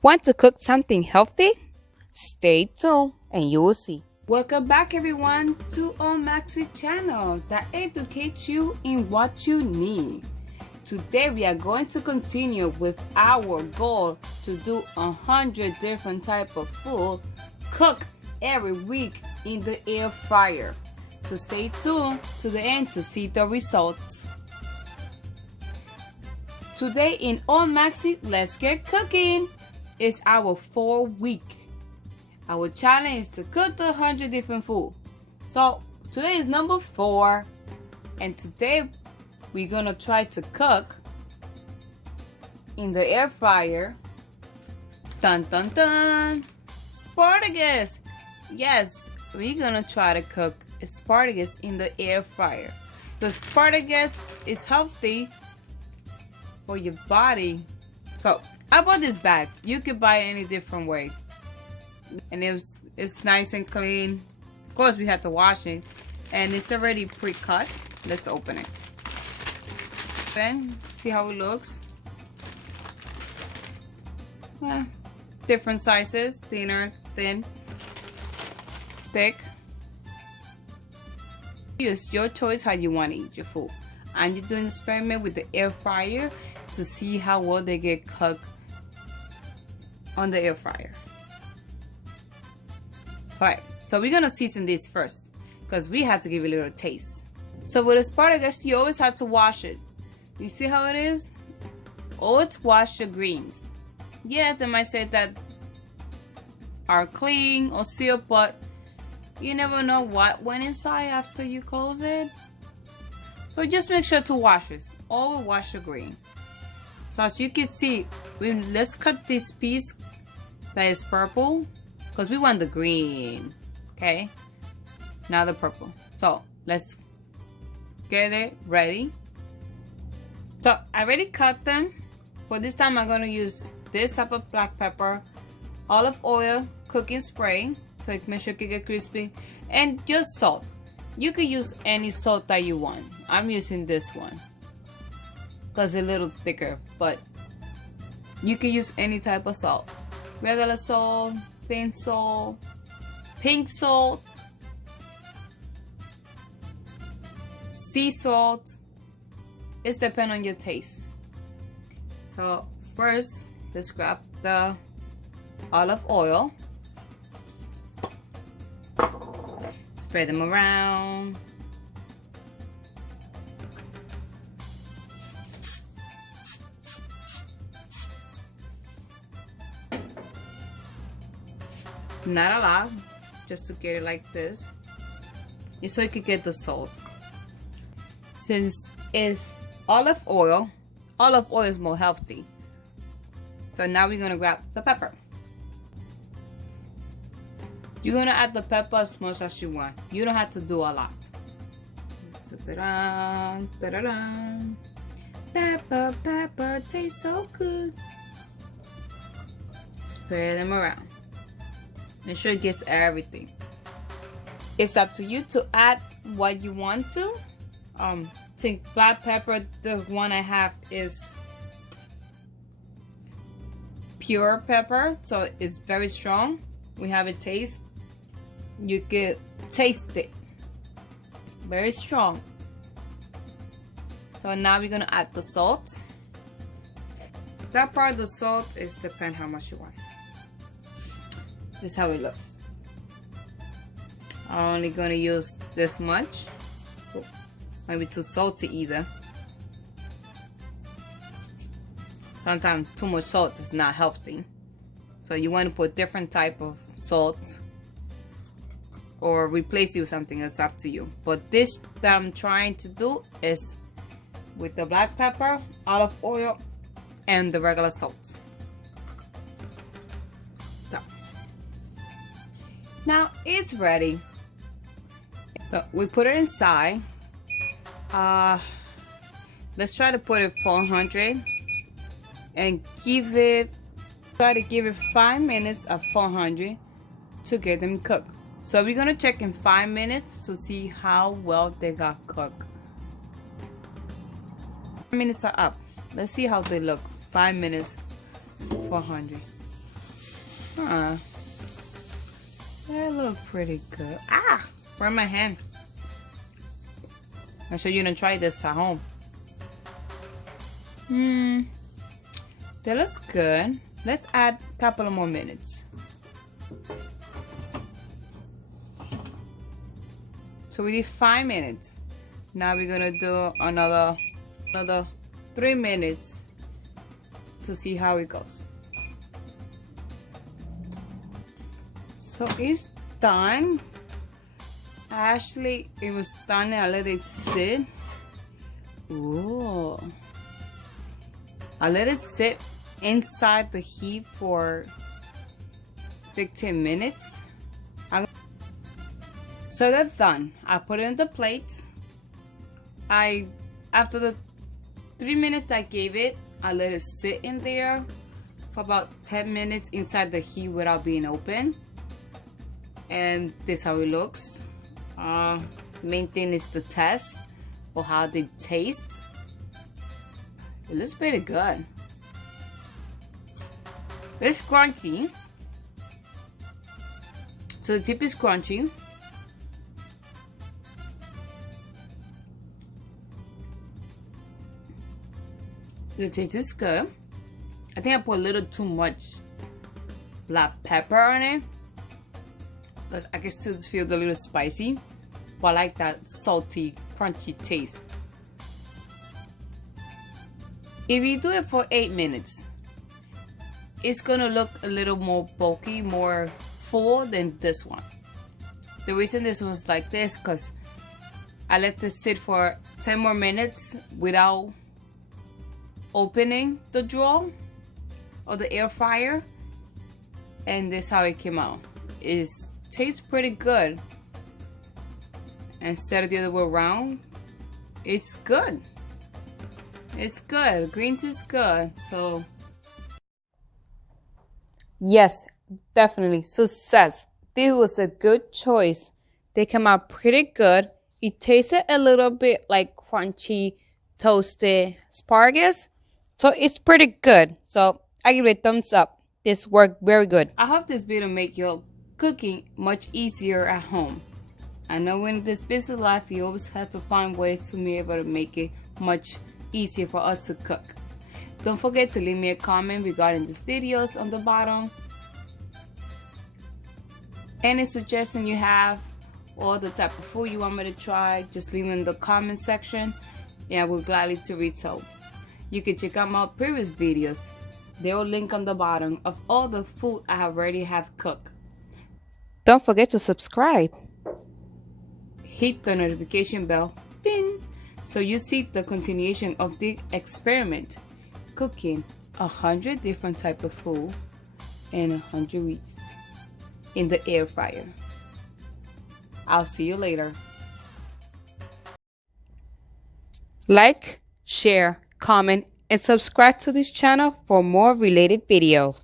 Want to cook something healthy? Stay tuned and you will see. Welcome back everyone to our Maxy channel that educates you in what you need. Today we are going to continue with our goal to do 100 different type of food cooked every week in the air fryer. So stay tuned to the end to see the results. Today in All Maxy, let's get cooking. It's our 4-week. Our challenge is to cook 100 different food. So today is number 4, and today we're gonna try to cook in the air fryer. Dun dun dun! Asparagus. Yes, we're gonna try to cook asparagus in the air fryer. The asparagus is healthy for your body. So I bought this bag. You could buy it any different way, and it's nice and clean. Of course we had to wash it, and it's already pre-cut. Let's open it. Then see how it looks. Different sizes: thinner, thin, thick. It's your choice how you want to eat your food. I'm just doing an experiment with the air fryer to see how well they get cooked on the air fryer. Alright, so we're gonna season this first because we have to give it a little taste. So with asparagus, you always have to wash it. You see how it is? Always wash your greens. Yes, they might say that are clean or sealed, but you never know what went inside after you close it. So just make sure to wash it. Always wash your green. So as you can see, let's cut this piece that is purple because we want the green. Okay, now the purple. So let's get it ready. So I already cut them. For this time I'm going to use this type of black pepper, olive oil, cooking spray so it make sure it can get crispy, and just salt. You could use any salt that you want. I'm using this one because it's a little thicker, but you can use any type of salt. Regular salt, thin salt, pink salt, sea salt. It's depend on your taste. So first, let's grab the olive oil. Spread them around. Not a lot, just to get it like this, just so you can get the salt. Since it's olive oil is more healthy. So now we're gonna grab the pepper. You're gonna add the pepper as much as you want. You don't have to do a lot. Pepper, pepper, tastes so good. Spread them around. Make sure it gets everything. It's up to you to add what you want to. Think black pepper, the one I have is pure pepper, so it's very strong. We have a taste. You can taste it. Very strong. So now we're gonna add the salt. That part of the salt is depend how much you want. This is how it looks. I'm only gonna use this much. Might be too salty either. Sometimes too much salt is not healthy. So you want to put different type of salt or replace it with something. It's up to you. But this that I'm trying to do is with the black pepper, olive oil, and the regular salt. So now it's ready. So we put it inside. Let's try to put it 400 and try to give it 5 minutes at 400 to get them cooked. So we're gonna check in 5 minutes to see how well they got cooked. 5 minutes are up. Let's see how they look. 5 minutes, 400. Huh. That looks pretty good. Ah! Burn my hand. I'm sure you didn't try this at home. That looks good. Let's add a couple of more minutes. So we did 5 minutes. Now we're gonna do another 3 minutes to see how it goes. So it's done. Actually, it was done and I let it sit. Ooh. I let it sit inside the heat for 15 minutes. So that's done. I put it in the plate. After the 3 minutes I gave it, I let it sit in there for about 10 minutes inside the heat without being open. And this is how it looks. The main thing is the test or how they taste. It looks pretty good. It's crunchy. So the tip is crunchy. The taste is good. I think I put a little too much black pepper on it, because I can still feel the little spicy, but I like that salty, crunchy taste. If you do it for 8 minutes, it's gonna look a little more bulky, more full than this one. The reason this one's like this, because I let this sit for 10 more minutes without opening the drawer or the air fryer, and this is how it came out. It tastes pretty good. Instead of the other way around, it's good. It's good. Greens is good. So yes, definitely success. This was a good choice. They came out pretty good. It tasted a little bit like crunchy, toasted asparagus. So it's pretty good. So I give it a thumbs up. This worked very good. I hope this video make your cooking much easier at home. I know in this busy life, you always have to find ways to be able to make it much easier for us to cook. Don't forget to leave me a comment regarding these videos on the bottom. Any suggestion you have or the type of food you want me to try, just leave it in the comment section and I will gladly to retell. You can check out my previous videos. They will link on the bottom of all the food I already have cooked. Don't forget to subscribe. Hit the notification bell, ping, so you see the continuation of the experiment, cooking 100 different types of food in 100 weeks in the air fryer. I'll see you later. Like, share, comment, and subscribe to this channel for more related videos.